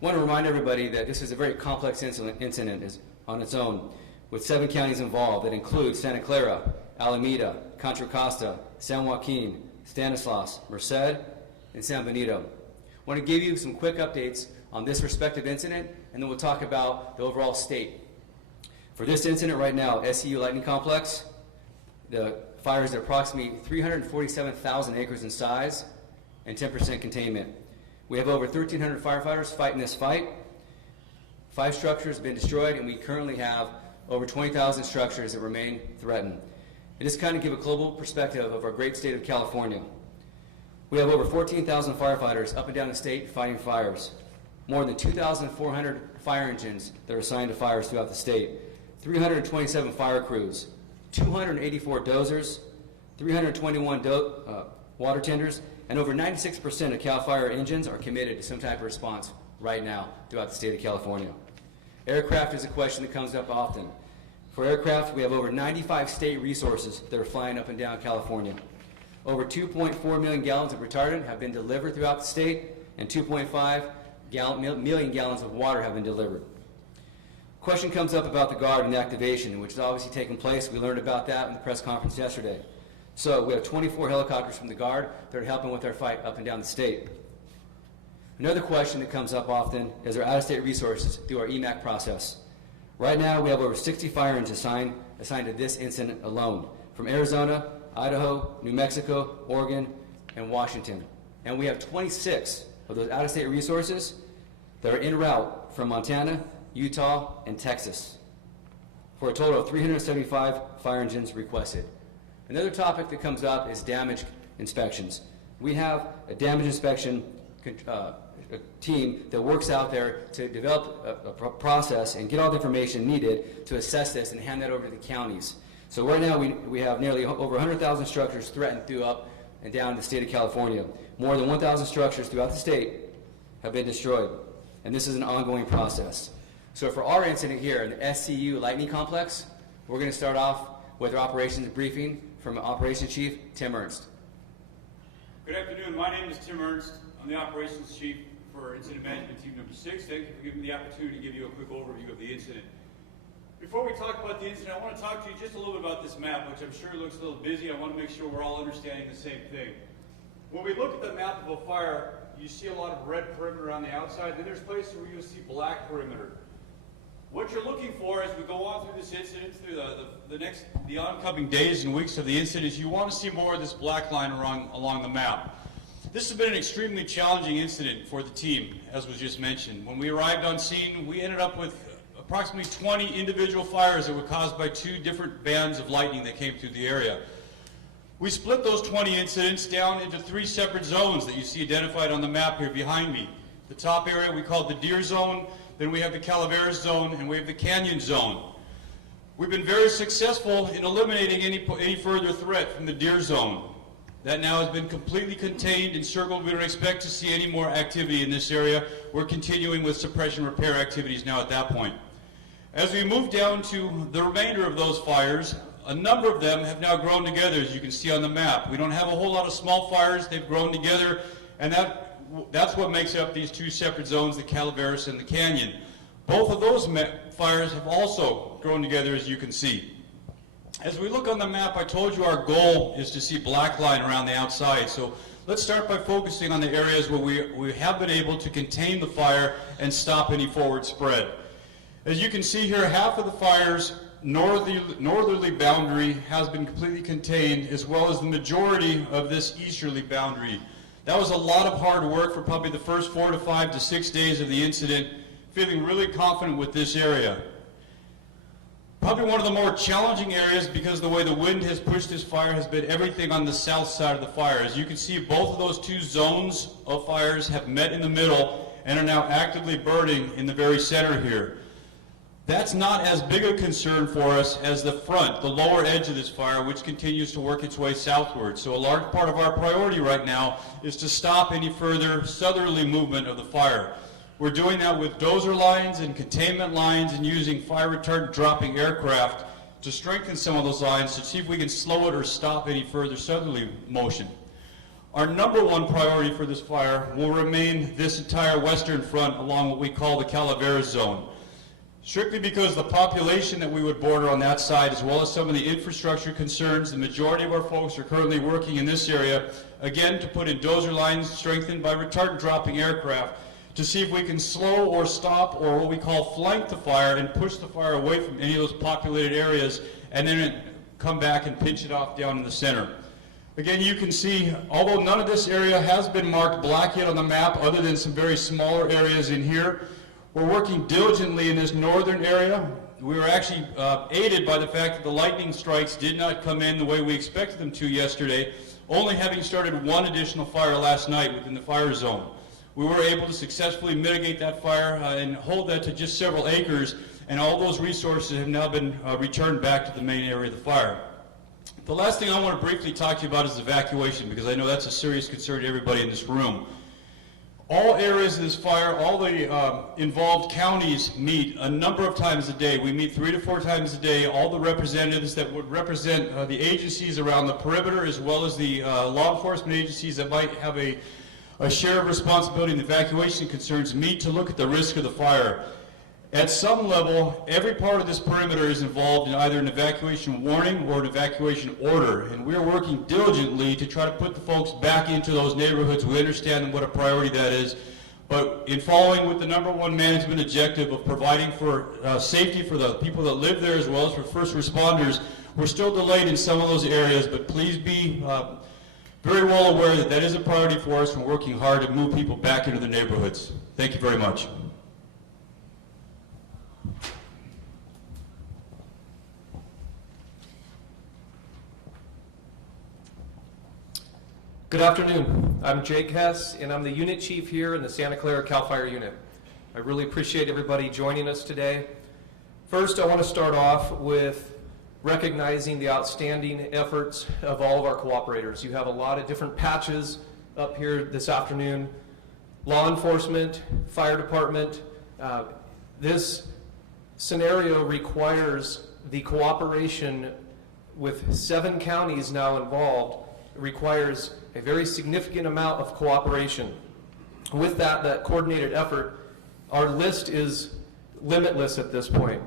I want to remind everybody that this is a very complex incident on its own, with 7 counties involved that include Santa Clara, Alameda, Contra Costa, San Joaquin, Stanislaus, Merced, and San Benito. I want to give you some quick updates on this respective incident, and then we'll talk about the overall state. For this incident right now, SCU Lightning Complex, the fire is at approximately 347,000 acres in size and 10% containment. We have over 1,300 firefighters fighting this fight. 5 structures have been destroyed, and we currently have over 20,000 structures that remain threatened. And just kind of give a global perspective of our great state of California. We have over 14,000 firefighters up and down the state fighting fires. More than 2,400 fire engines that are assigned to fires throughout the state. 327 fire crews, 284 dozers, 321 water tenders, and over 96% of CAL FIRE engines are committed to some type of response right now throughout the state of California. Aircraft is a question that comes up often. For aircraft, we have over 95 state resources that are flying up and down California. Over 2.4 million gallons of retardant have been delivered throughout the state, and 2.5 million gallons of water have been delivered. Question comes up about the Guard and activation, which has obviously taken place. We learned about that in the press conference yesterday. So we have 24 helicopters from the Guard that are helping with our fight up and down the state. Another question that comes up often is our out-of-state resources through our EMAC process. Right now, we have over 60 fire engines assigned to this incident alone, from Arizona, Idaho, New Mexico, Oregon, and Washington. And we have 26 of those out-of-state resources that are en route from Montana, Utah, and Texas, for a total of 375 fire engines requested. Another topic that comes up is damage inspections. We have a damage inspection team that works out there to develop a process and get all the information needed to assess this and hand that over to the counties. So right now we have nearly over 100,000 structures threatened through up and down the state of California. More than 1,000 structures throughout the state have been destroyed, and this is an ongoing process. So for our incident here in the SCU Lightning Complex, we're going to start off with our operations briefing from Operations Chief Tim Ernst. Good afternoon. My name is Tim Ernst. I'm the Operations Chief for Incident Management Team number 6. Thank you for giving me the opportunity to give you a quick overview of the incident. Before we talk about the incident, I want to talk to you just a little bit about this map, which I'm sure looks a little busy. I want to make sure we're all understanding the same thing. When we look at the map of a fire, you see a lot of red perimeter on the outside, then there's places where you'll see black perimeter. What you're looking for as we go on through this incident, through the oncoming days and weeks of the incident, is you want to see more of this black line along the map. This has been an extremely challenging incident for the team, as was just mentioned. When we arrived on scene, we ended up with approximately 20 individual fires that were caused by 2 different bands of lightning that came through the area. We split those 20 incidents down into 3 separate zones that you see identified on the map here behind me. The top area we call the Deer Zone, then we have the Calaveras Zone, and we have the Canyon Zone. We've been very successful in eliminating any further threat from the Deer Zone. That now has been completely contained and circled. We don't expect to see any more activity in this area. We're continuing with suppression repair activities now at that point. As we move down to the remainder of those fires, a number of them have now grown together, as you can see on the map. We don't have a whole lot of small fires. They've grown together, and that's what makes up these 2 separate zones, the Calaveras and the Canyon. Both of those fires have also grown together, as you can see. As we look on the map, I told you our goal is to see black line around the outside. So let's start by focusing on the areas where we have been able to contain the fire and stop any forward spread. As you can see here, half of the fire's northerly boundary has been completely contained, as well as the majority of this easterly boundary. That was a lot of hard work for probably the first 4 to 5 to 6 days of the incident, feeling really confident with this area. Probably one of the more challenging areas, because the way the wind has pushed this fire, has been everything on the south side of the fire. As you can see, both of those 2 zones of fires have met in the middle and are now actively burning in the very center here. That's not as big a concern for us as the front, the lower edge of this fire, which continues to work its way southward. So a large part of our priority right now is to stop any further southerly movement of the fire. We're doing that with dozer lines and containment lines and using fire retardant dropping aircraft to strengthen some of those lines to see if we can slow it or stop any further southerly motion. Our number one priority for this fire will remain this entire western front along what we call the Calaveras zone. Strictly because the population that we would border on that side, as well as some of the infrastructure concerns, the majority of our folks are currently working in this area, again, to put in dozer lines strengthened by retardant dropping aircraft to see if we can slow or stop or what we call flank the fire and push the fire away from any of those populated areas and then come back and pinch it off down in the center. Again, you can see, although none of this area has been marked black yet on the map, other than some very smaller areas in here, we're working diligently in this northern area. We were actually aided by the fact that the lightning strikes did not come in the way we expected them to yesterday, only having started one additional fire last night within the fire zone. We were able to successfully mitigate that fire and hold that to just several acres, and all those resources have now been returned back to the main area of the fire. The last thing I want to briefly talk to you about is evacuation, because I know that's a serious concern to everybody in this room. All areas of this fire, all the involved counties meet a number of times a day. We meet 3 to 4 times a day. All the representatives that would represent the agencies around the perimeter, as well as the law enforcement agencies that might have a share of responsibility in the evacuation concerns, meet to look at the risk of the fire. At some level, every part of this perimeter is involved in either an evacuation warning or an evacuation order, and we're working diligently to try to put the folks back into those neighborhoods. We understand what a priority that is, but in following with the number one management objective of providing for safety for the people that live there as well as for first responders, we're still delayed in some of those areas, but please be very well aware that that is a priority for us. We're working hard to move people back into their neighborhoods. Thank you very much. Good afternoon. I'm Jake Hess, and I'm the unit chief here in the Santa Clara CAL FIRE unit. I really appreciate everybody joining us today. First, I want to start off with recognizing the outstanding efforts of all of our cooperators. You have a lot of different patches up here this afternoon. Law enforcement, fire department. This scenario requires the cooperation with 7 counties now involved. It requires a very significant amount of cooperation. With that coordinated effort, our list is limitless at this point.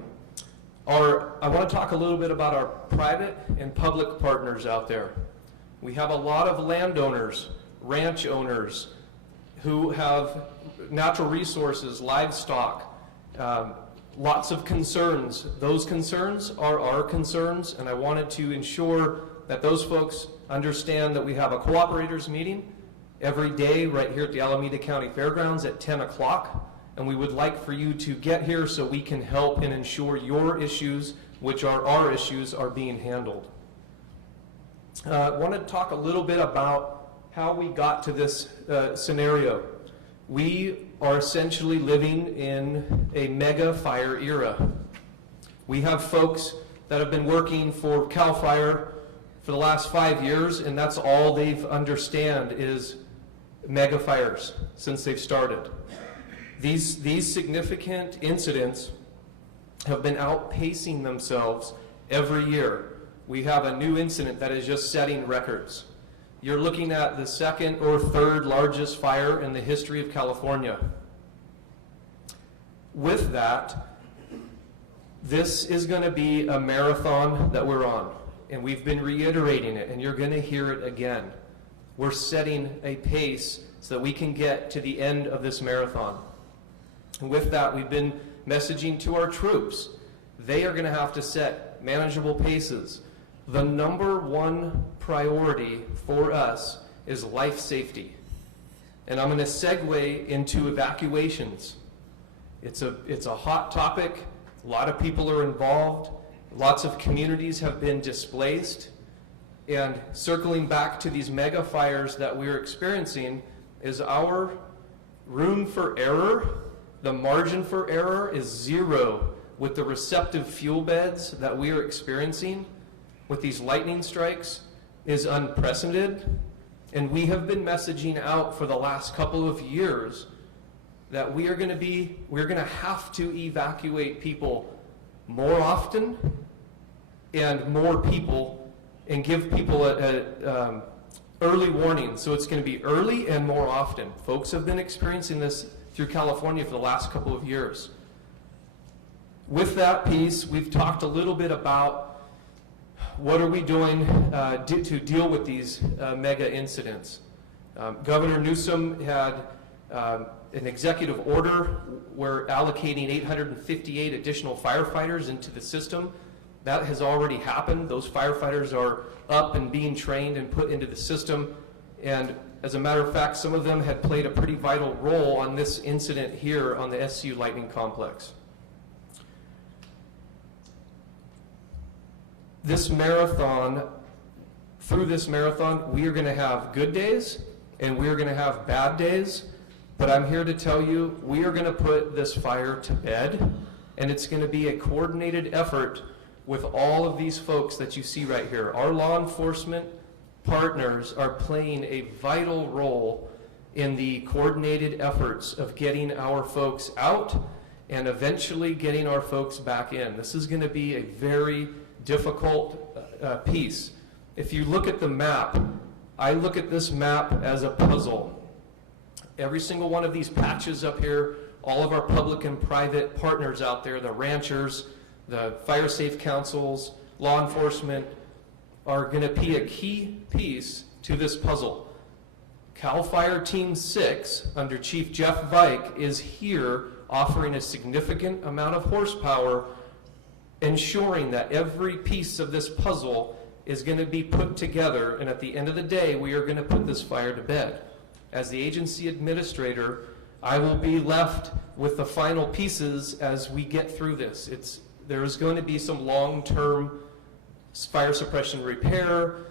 I want to talk a little bit about our private and public partners out there. We have a lot of landowners, ranch owners, who have natural resources, livestock, lots of concerns. Those concerns are our concerns, and I wanted to ensure that those folks understand that we have a cooperators meeting every day right here at the Alameda County Fairgrounds at 10 o'clock, and we would like for you to get here so we can help and ensure your issues, which are our issues, are being handled. I want to talk a little bit about how we got to this scenario. We are essentially living in a mega fire era. We have folks that have been working for CAL FIRE for the last 5 years, and that's all they've understand is mega fires since they've started. These significant incidents have been outpacing themselves every year. We have a new incident that is just setting records. You're looking at the 2nd or 3rd largest fire in the history of California. With that, this is going to be a marathon that we're on. And we've been reiterating it, and you're going to hear it again. We're setting a pace so that we can get to the end of this marathon. And with that, we've been messaging to our troops. They are going to have to set manageable paces. The number one priority for us is life safety. And I'm going to segue into evacuations. It's a hot topic. A lot of people are involved. Lots of communities have been displaced, and circling back to these mega fires that we're experiencing is our room for error. The margin for error is 0 with the receptive fuel beds that we are experiencing with these lightning strikes is unprecedented, and we have been messaging out for the last couple of years that we're going to have to evacuate people more often and more people, and give people early warning, so it's going to be early and more often. Folks have been experiencing this through California for the last couple of years. With that piece, we've talked a little bit about what are we doing to deal with these mega incidents. Governor Newsom had an executive order where allocating 858 additional firefighters into the system. That has already happened. Those firefighters are up and being trained and put into the system. And as a matter of fact, some of them had played a pretty vital role on this incident here on the SCU Lightning Complex. This marathon, through this marathon, we are going to have good days and we are going to have bad days. But I'm here to tell you, we are going to put this fire to bed, and it's going to be a coordinated effort with all of these folks that you see right here. Our law enforcement partners are playing a vital role in the coordinated efforts of getting our folks out and eventually getting our folks back in. This is going to be a very difficult piece. If you look at the map, I look at this map as a puzzle. Every single one of these patches up here, all of our public and private partners out there, the ranchers, the fire safe councils, law enforcement, are going to be a key piece to this puzzle. CAL FIRE Team 6, under Chief Jeff Vike, is here offering a significant amount of horsepower, ensuring that every piece of this puzzle is going to be put together, and at the end of the day, we are going to put this fire to bed. As the agency administrator, I will be left with the final pieces as we get through this. There is going to be some long-term fire suppression repair,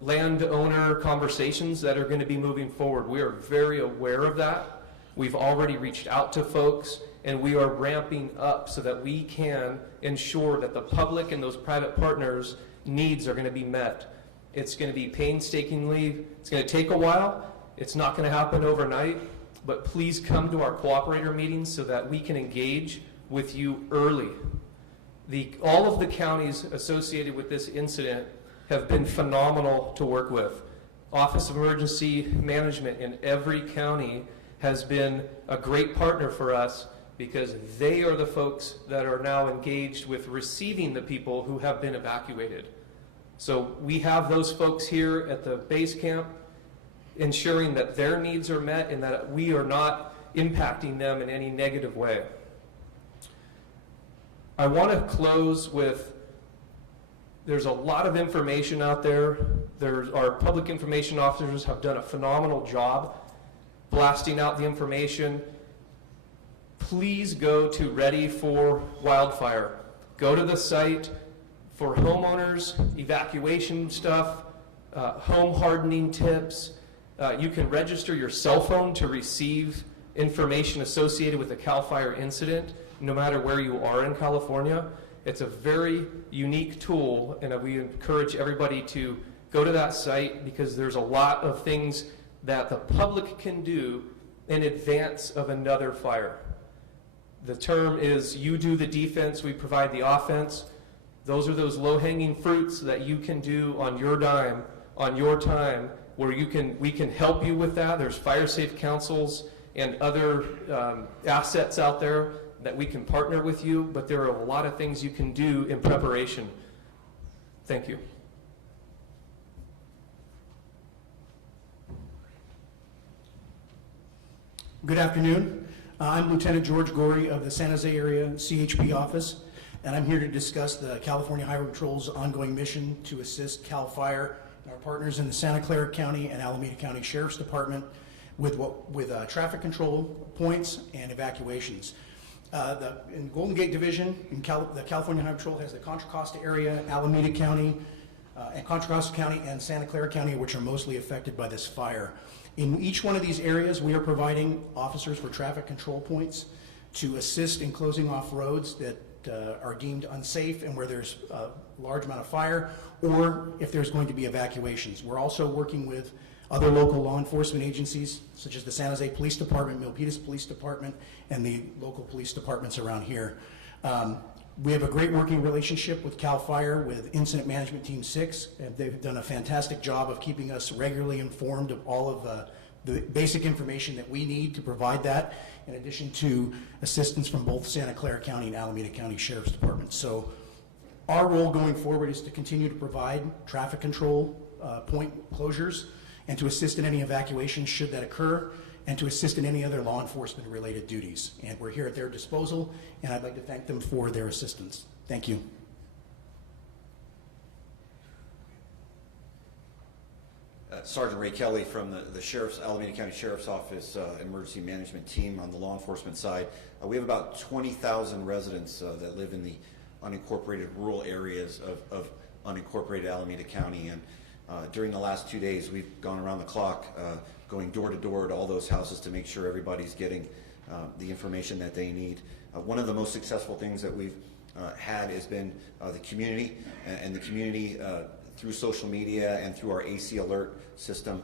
landowner conversations that are going to be moving forward. We are very aware of that. We've already reached out to folks, and we are ramping up so that we can ensure that the public and those private partners' needs are going to be met. It's going to be painstakingly, it's going to take a while. It's not going to happen overnight, but please come to our cooperator meetings so that we can engage with you early. All of the counties associated with this incident have been phenomenal to work with. Office of Emergency Management in every county has been a great partner for us because they are the folks that are now engaged with receiving the people who have been evacuated. So we have those folks here at the base camp ensuring that their needs are met and that we are not impacting them in any negative way. I want to close with, there's a lot of information out there. Our public information officers have done a phenomenal job blasting out the information. Please go to Ready for Wildfire. Go to the site for homeowners, evacuation stuff, home hardening tips. You can register your cell phone to receive information associated with the CAL FIRE incident, no matter where you are in California. It's a very unique tool, and we encourage everybody to go to that site because there's a lot of things that the public can do in advance of another fire. The term is you do the defense, we provide the offense. Those are those low-hanging fruits that you can do on your dime, on your time, where we can help you with that. There's fire safe councils and other assets out there that we can partner with you, but there are a lot of things you can do in preparation. Thank you. Good afternoon. I'm Lieutenant George Gorey of the San Jose area CHP office, and I'm here to discuss the California Highway Patrol's ongoing mission to assist CAL FIRE and our partners in the Santa Clara County and Alameda County Sheriff's Department with traffic control points and evacuations. In Golden Gate Division, the California Highway Patrol has the Contra Costa area, Alameda County, and Contra Costa County and Santa Clara County, which are mostly affected by this fire. In each one of these areas, we are providing officers for traffic control points to assist in closing off roads that are deemed unsafe and where there's a large amount of fire, or if there's going to be evacuations. We're also working with other local law enforcement agencies, such as the San Jose Police Department, Milpitas Police Department, and the local police departments around here. We have a great working relationship with CAL FIRE, with Incident Management Team 6, and they've done a fantastic job of keeping us regularly informed of all of the basic information that we need to provide that, in addition to assistance from both Santa Clara County and Alameda County Sheriff's Department. So our role going forward is to continue to provide traffic control point closures and to assist in any evacuations should that occur, and to assist in any other law enforcement related duties. And we're here at their disposal, and I'd like to thank them for their assistance. Thank you. Sergeant Ray Kelly from the Alameda County Sheriff's Office Emergency Management Team on the law enforcement side. We have about 20,000 residents that live in the unincorporated rural areas of unincorporated Alameda County, and during the last 2 days we've gone around the clock going door to door to all those houses to make sure everybody's getting the information that they need. One of the most successful things that we've had has been the community, and the community through social media and through our AC alert system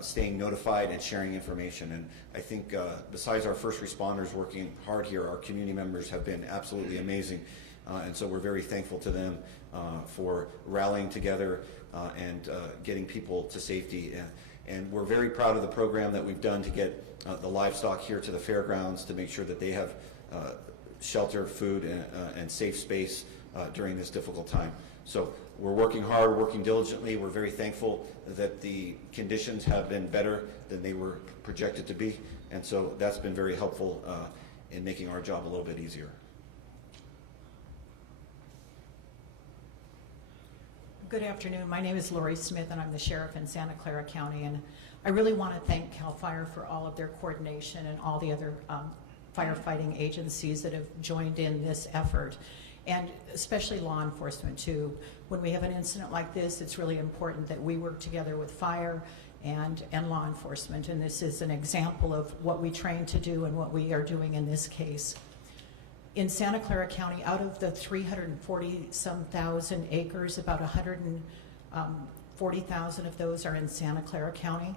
staying notified and sharing information. And I think besides our first responders working hard here, our community members have been absolutely amazing. And so we're very thankful to them for rallying together and getting people to safety. And we're very proud of the program that we've done to get the livestock here to the fairgrounds to make sure that they have shelter, food, and safe space during this difficult time. So we're working hard, working diligently. We're very thankful that the conditions have been better than they were projected to be. And so that's been very helpful in making our job a little bit easier. Good afternoon. My name is Lori Smith, and I'm the sheriff in Santa Clara County. And I really want to thank CAL FIRE for all of their coordination and all the other firefighting agencies that have joined in this effort, and especially law enforcement too. When we have an incident like this, it's really important that we work together with fire and law enforcement. And this is an example of what we train to do and what we are doing in this case. In Santa Clara County, out of the 340-some thousand acres, about 140,000 of those are in Santa Clara County.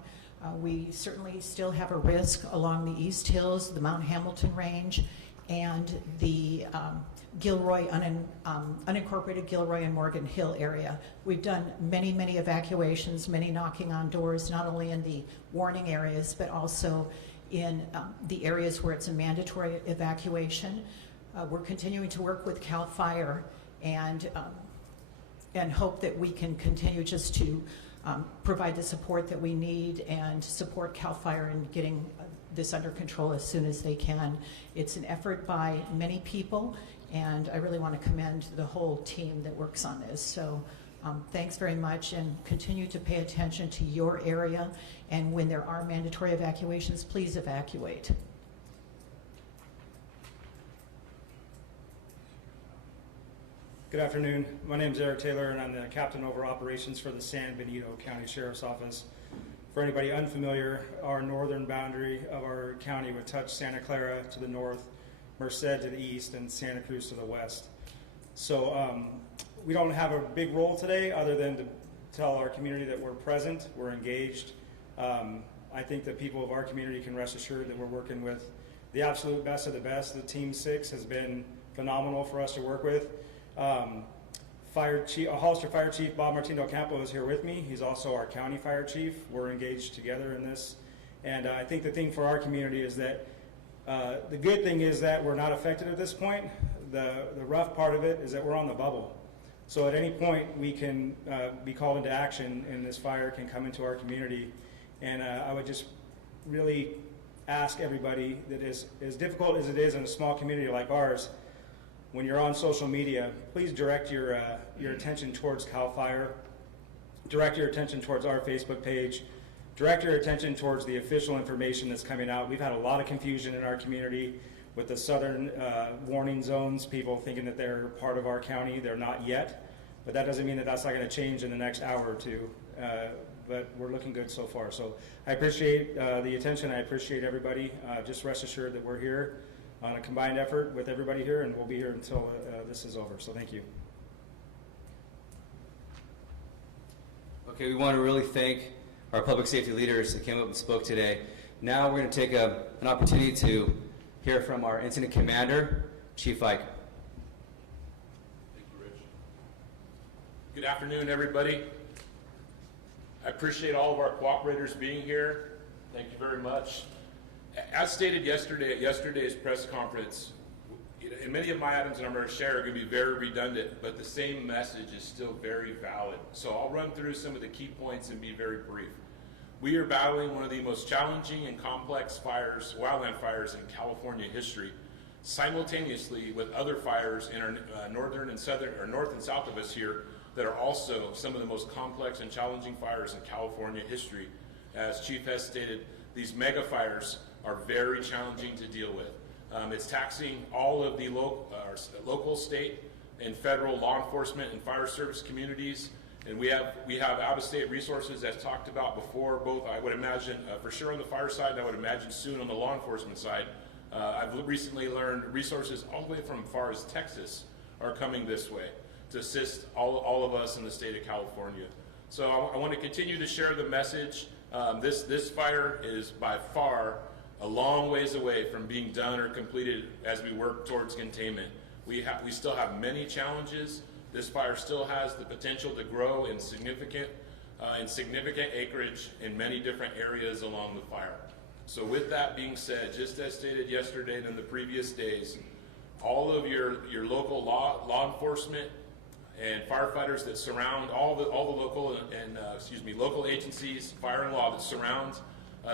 We certainly still have a risk along the East Hills, the Mount Hamilton Range, and the Gilroy, unincorporated Gilroy and Morgan Hill area. We've done many, many evacuations, many knocking on doors, not only in the warning areas, but also in the areas where it's a mandatory evacuation. We're continuing to work with CAL FIRE and hope that we can continue just to provide the support that we need and support CAL FIRE in getting this under control as soon as they can. It's an effort by many people, and I really want to commend the whole team that works on this. So thanks very much, and continue to pay attention to your area, and when there are mandatory evacuations, please evacuate. Good afternoon. My name is Eric Taylor, and I'm the captain over operations for the San Benito County Sheriff's Office. For anybody unfamiliar, our northern boundary of our county would touch Santa Clara to the north, Merced to the east, and Santa Cruz to the west. So we don't have a big role today other than to tell our community that we're present, we're engaged. I think that people of our community can rest assured that we're working with the absolute best of the best. The Team 6 has been phenomenal for us to work with. Hollister Fire Chief Bob Martin Ocampo is here with me. He's also our county fire chief. We're engaged together in this. And I think the thing for our community is that the good thing is that we're not affected at this point. The rough part of it is that we're on the bubble. So at any point we can be called into action, and this fire can come into our community. And I would just really ask everybody that is as difficult as it is in a small community like ours, when you're on social media, please direct your attention towards CAL FIRE, direct your attention towards our Facebook page, direct your attention towards the official information that's coming out. We've had a lot of confusion in our community with the southern warning zones, people thinking that they're part of our county. They're not yet, but that doesn't mean that that's not going to change in the next hour or two, but we're looking good so far. So I appreciate the attention. I appreciate everybody. Just rest assured that we're here on a combined effort with everybody here, and we'll be here until this is over. So thank you. Okay, we want to really thank our public safety leaders that came up and spoke today. Now we're going to take an opportunity to hear from our incident commander, Chief Ike. Good afternoon, everybody. I appreciate all of our cooperators being here. Thank you very much. As stated yesterday at yesterday's press conference, and many of my items that I'm going to share are going to be very redundant, but the same message is still very valid. So I'll run through some of the key points and be very brief. We are battling one of the most challenging and complex fires, wildland fires in California history, simultaneously with other fires in our northern and southern, or north and south of us here, that are also some of the most complex and challenging fires in California history. As Chief has stated, these mega fires are very challenging to deal with. It's taxing all of the local, state, and federal law enforcement and fire service communities, and we have out-of-state resources as talked about before, both I would imagine for sure on the fire side, and I would imagine soon on the law enforcement side. I've recently learned resources all the way from far as Texas are coming this way to assist all of us in the state of California. So I want to continue to share the message. This fire is by far a long ways away from being done or completed as we work towards containment. We still have many challenges. This fire still has the potential to grow in significant acreage in many different areas along the fire. So with that being said, just as stated yesterday and in the previous days, all of your local law enforcement and firefighters that surround all the local and local agencies, fire and law that surround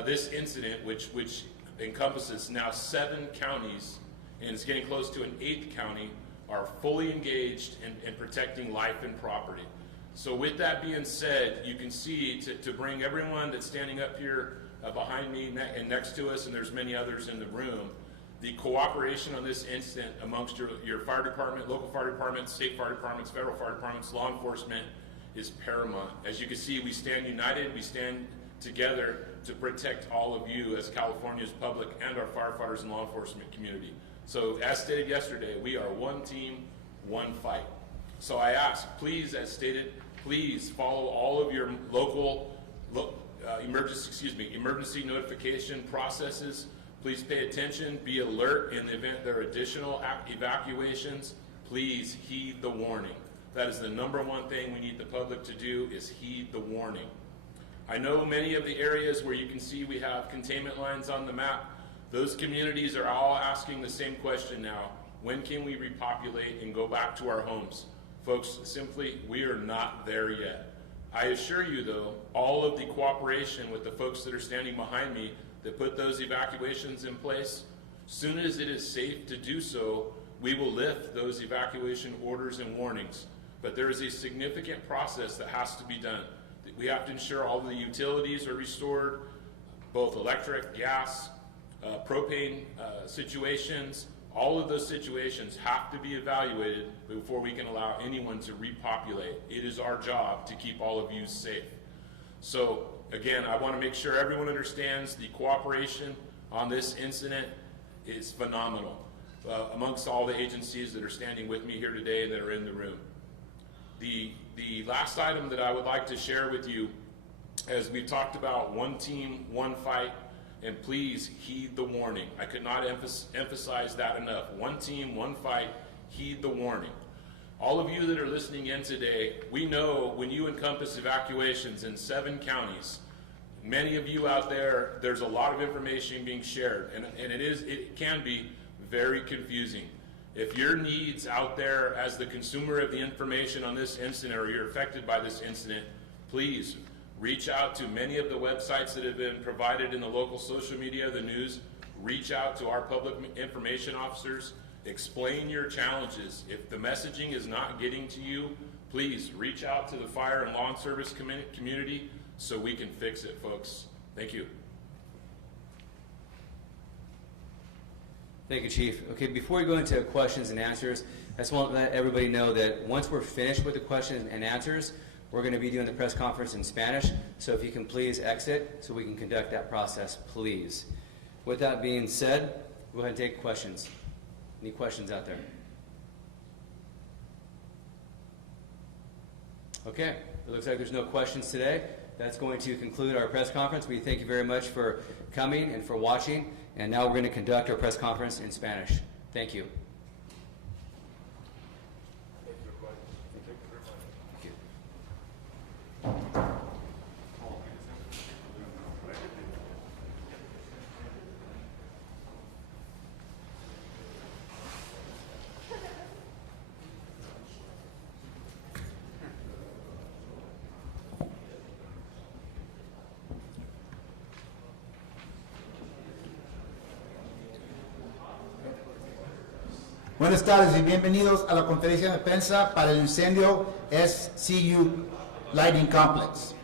this incident, which encompasses now 7 counties and is getting close to an 8th county, are fully engaged in protecting life and property. So with that being said, you can see to bring everyone that's standing up here behind me and next to us, and there's many others in the room, the cooperation on this incident amongst your fire department, local fire departments, state fire departments, federal fire departments, law enforcement is paramount. As you can see, we stand united, we stand together to protect all of you as California's public and our firefighters and law enforcement community. So as stated yesterday, we are one team, one fight. So I ask, please, as stated, please follow all of your local emergency notification processes. Please pay attention, be alert in the event there are additional evacuations. Please heed the warning. That is the #1 thing we need the public to do, is heed the warning. I know many of the areas where you can see we have containment lines on the map, those communities are all asking the same question now. When can we repopulate and go back to our homes? Folks, simply, we are not there yet. I assure you though, all of the cooperation with the folks that are standing behind me that put those evacuations in place, soon as it is safe to do so, we will lift those evacuation orders and warnings. But there is a significant process that has to be done. We have to ensure all of the utilities are restored, both electric, gas, propane situations. All of those situations have to be evaluated before we can allow anyone to repopulate. It is our job to keep all of you safe. So again, I want to make sure everyone understands the cooperation on this incident is phenomenal amongst all the agencies that are standing with me here today and that are in the room. The last item that I would like to share with you, as we've talked about one team, one fight, and please heed the warning. I could not emphasize that enough. One team, one fight, heed the warning. All of you that are listening in today, we know when you encompass evacuations in 7 counties, many of you out there, there's a lot of information being shared, and it can be very confusing. If your needs out there as the consumer of the information on this incident, or you're affected by this incident, please reach out to many of the websites that have been provided in the local social media, the news. Reach out to our public information officers. Explain your challenges. If the messaging is not getting to you, please reach out to the fire and lawn service community so we can fix it, folks. Thank you. Thank you, Chief. Okay, before we go into questions and answers, I just want to let everybody know that once we're finished with the questions and answers, we're going to be doing the press conference in Spanish, so if you can please exit so we can conduct that process, please. With that being said, go ahead and take questions. Any questions out there? Okay, it looks like there's no questions today. That's going to conclude our press conference. We thank you very much for coming and for watching. And now we're going to conduct our press conference in Spanish. Thank you. Thank you. Buenas tardes y bienvenidos a la conferencia de prensa para el incendio SCU Lightning Complex.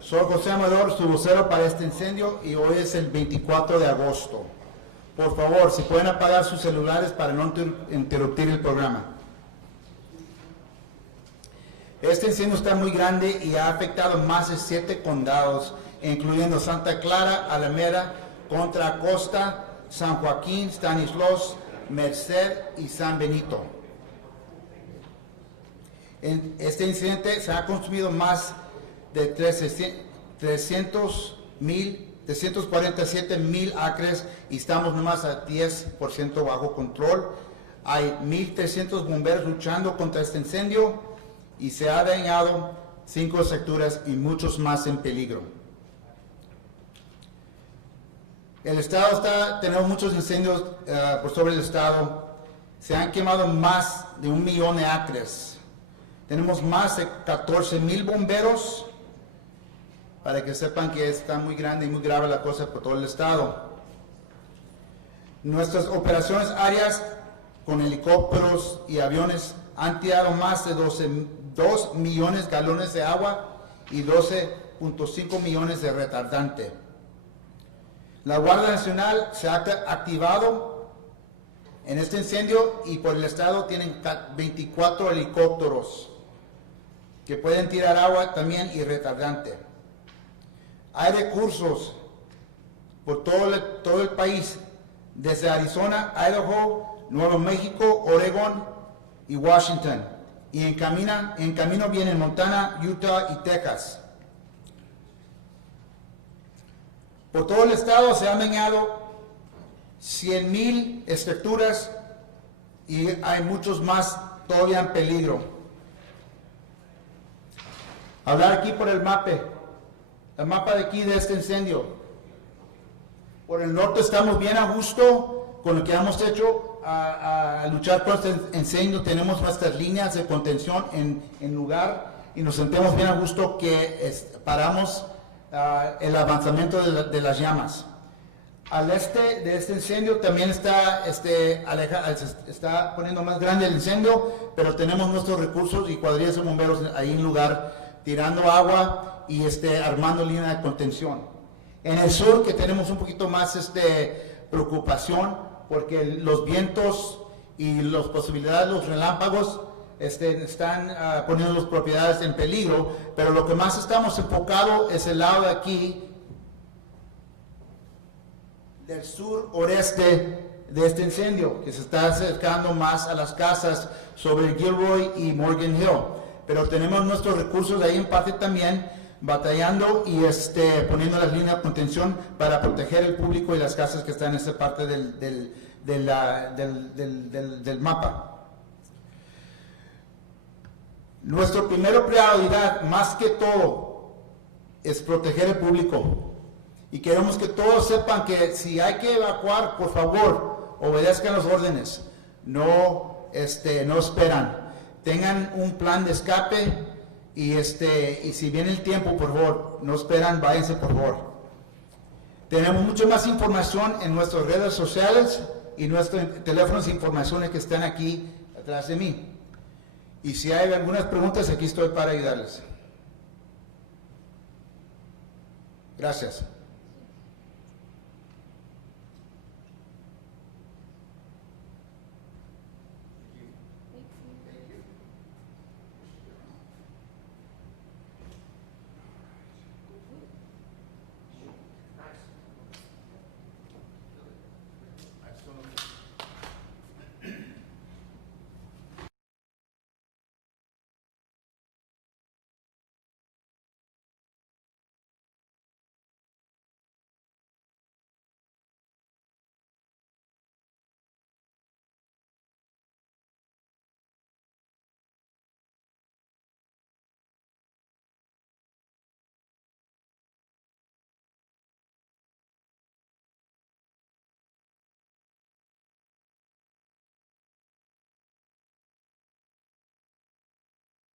Soy José Amador, su vocero para este incendio, y hoy es el 24 de agosto. Por favor, si pueden apagar sus celulares para no interrumpir el programa. Este incendio está muy grande y ha afectado más de 7 condados, incluyendo Santa Clara, Alameda, Contra Costa, San Joaquín, Stanislaus, Merced y San Benito. En este incidente se ha consumido más de 347,000 acres y estamos nomás a 10% bajo control. Hay 1,300 bomberos luchando contra este incendio y se ha dañado 5 estructuras y muchos más en peligro. El estado tenemos muchos incendios por sobre el estado. Se han quemado más de 1 millón de acres. Tenemos más de 14,000 bomberos, para que sepan que está muy grande y muy grave la cosa por todo el estado. Nuestras operaciones aéreas con helicópteros y aviones han tirado más de 2 millones de galones de agua y 12.5 millones de retardante. La Guardia Nacional se ha activado en este incendio y por el estado tienen 24 helicópteros que pueden tirar agua también y retardante. Hay recursos por todo el país, desde Arizona, Idaho, Nuevo México, Oregón y Washington. Y en camino vienen Montana, Utah y Texas. Por todo el estado se han dañado 100,000 estructuras y hay muchos más todavía en peligro. Hablar aquí por el mapa de aquí de este incendio. Por el norte estamos bien a gusto con lo que hemos hecho a luchar contra este incendio. Tenemos nuestras líneas de contención en lugar y nos sentimos bien a gusto que paramos el avanzamiento de las llamas. Al este de este incendio también está poniendo más grande el incendio, pero tenemos nuestros recursos y cuadrillas de bomberos ahí en lugar tirando agua y armando línea de contención. En el sur, que tenemos un poquito más preocupación, porque los vientos y las posibilidades de los relámpagos están poniendo las propiedades en peligro, pero lo que más estamos enfocados es el lado de aquí, del sur-oreste de este incendio, que se está acercando más a las casas sobre Gilroy y Morgan Hill. Pero tenemos nuestros recursos ahí en parte también, batallando y poniendo las líneas de contención para proteger el público y las casas que están en esta parte del mapa. Nuestra primera prioridad, más que todo, es proteger el público. Y queremos que todos sepan que si hay que evacuar, por favor, obedezcan las órdenes. No esperan. Tengan un plan de escape y si viene el tiempo, por favor, no esperan, váyanse, por favor. Tenemos mucha más información en nuestras redes sociales y nuestros teléfonos de informaciones que están aquí atrás de mí. Y si hay algunas preguntas, aquí estoy para ayudarles. Gracias.